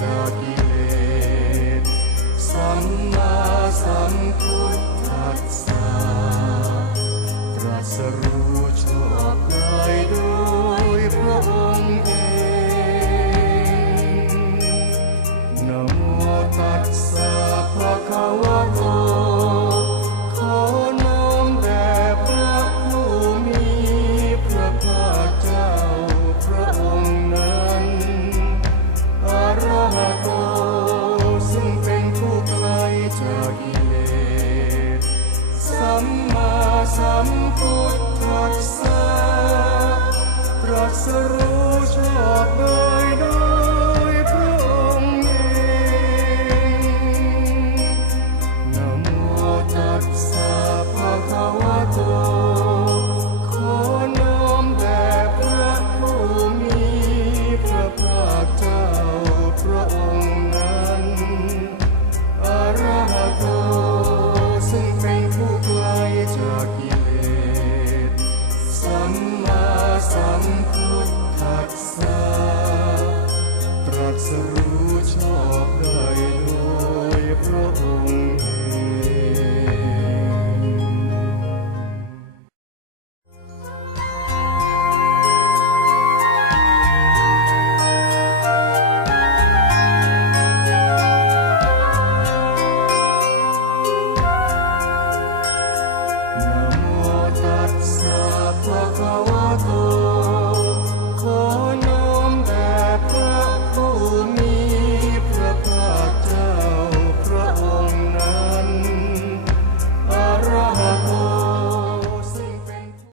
จากกิเลสสัมมาสัมพ สสะตรัสรู้ชอบโด Oh,